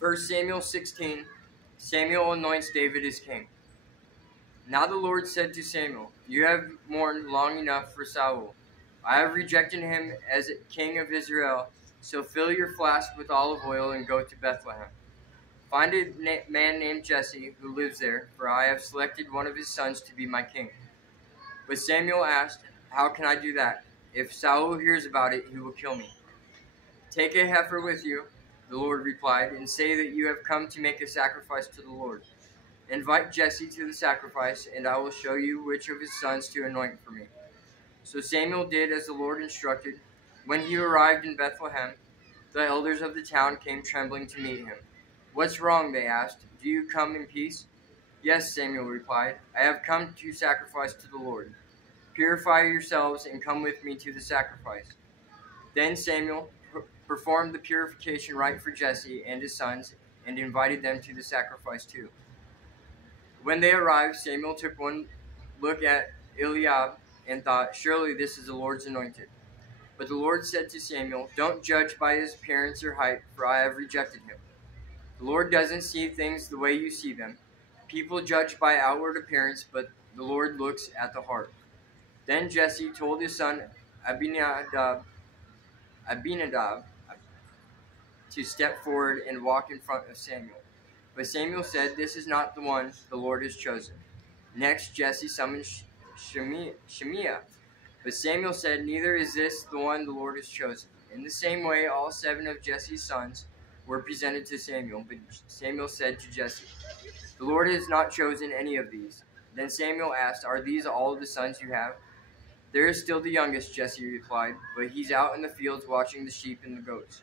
1 Samuel 16, Samuel anoints David as king. Now the Lord said to Samuel, "You have mourned long enough for Saul. I have rejected him as king of Israel, so fill your flask with olive oil and go to Bethlehem. Find a man named Jesse who lives there, for I have selected one of his sons to be my king." But Samuel asked, "How can I do that? If Saul hears about it, he will kill me." "Take a heifer with you," the Lord replied, "and say that you have come to make a sacrifice to the Lord. Invite Jesse to the sacrifice, and I will show you which of his sons to anoint for me." So Samuel did as the Lord instructed. When he arrived in Bethlehem, the elders of the town came trembling to meet him. "What's wrong?" they asked. "Do you come in peace?" "Yes," Samuel replied. "I have come to sacrifice to the Lord. Purify yourselves and come with me to the sacrifice." Then Samuel performed the purification rite for Jesse and his sons and invited them to the sacrifice too. When they arrived, Samuel took one look at Eliab and thought, "Surely this is the Lord's anointed." But the Lord said to Samuel, "Don't judge by his appearance or height, for I have rejected him." The Lord doesn't see things the way you see them. People judge by outward appearance, but the Lord looks at the heart. Then Jesse told his son Abinadab to step forward and walk in front of Samuel. But Samuel said, "This is not the one the Lord has chosen." Next, Jesse summoned Shemiah. But Samuel said, "Neither is this the one the Lord has chosen." In the same way, all 7 of Jesse's sons were presented to Samuel. But Samuel said to Jesse, "The Lord has not chosen any of these." Then Samuel asked, "Are these all the sons you have?" "There is still the youngest," Jesse replied, "but he's out in the fields watching the sheep and the goats."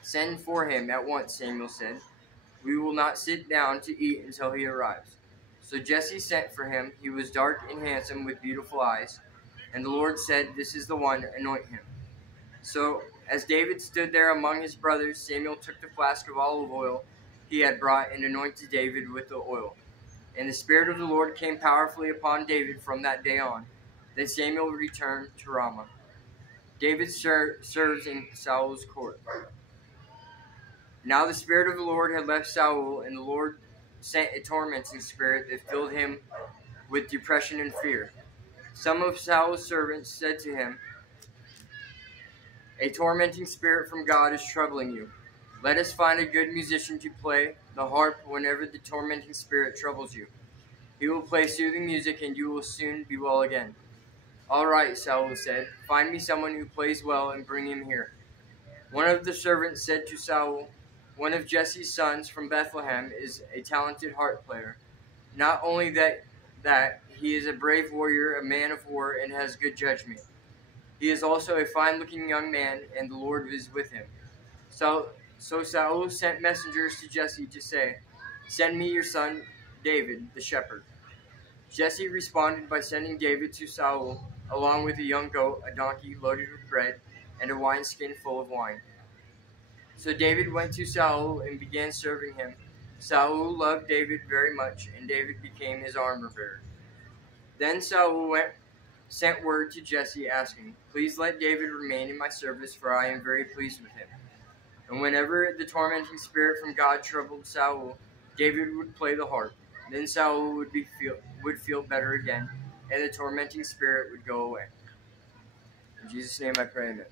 "Send for him at once," Samuel said. "We will not sit down to eat until he arrives." So Jesse sent for him. He was dark and handsome with beautiful eyes. And the Lord said, "This is the one, anoint him." So as David stood there among his brothers, Samuel took the flask of olive oil he had brought and anointed David with the oil. And the Spirit of the Lord came powerfully upon David from that day on. Then Samuel returned to Ramah. David serves in Saul's court. Now the Spirit of the Lord had left Saul, and the Lord sent a tormenting spirit that filled him with depression and fear. Some of Saul's servants said to him, "A tormenting spirit from God is troubling you. Let us find a good musician to play the harp whenever the tormenting spirit troubles you. He will play soothing music, and you will soon be well again." "All right," Saul said. "Find me someone who plays well and bring him here." One of the servants said to Saul, "One of Jesse's sons from Bethlehem is a talented harp player. Not only that, he is a brave warrior, a man of war, and has good judgment. He is also a fine-looking young man, and the Lord is with him." So Saul sent messengers to Jesse to say, "Send me your son David, the shepherd." Jesse responded by sending David to Saul, along with a young goat, a donkey loaded with bread, and a wineskin full of wine. So David went to Saul and began serving him. Saul loved David very much, and David became his armor bearer. Then Saul sent word to Jesse, asking, "Please let David remain in my service, for I am very pleased with him." And whenever the tormenting spirit from God troubled Saul, David would play the harp. Then Saul would feel better again, and the tormenting spirit would go away. In Jesus' name I pray, amen.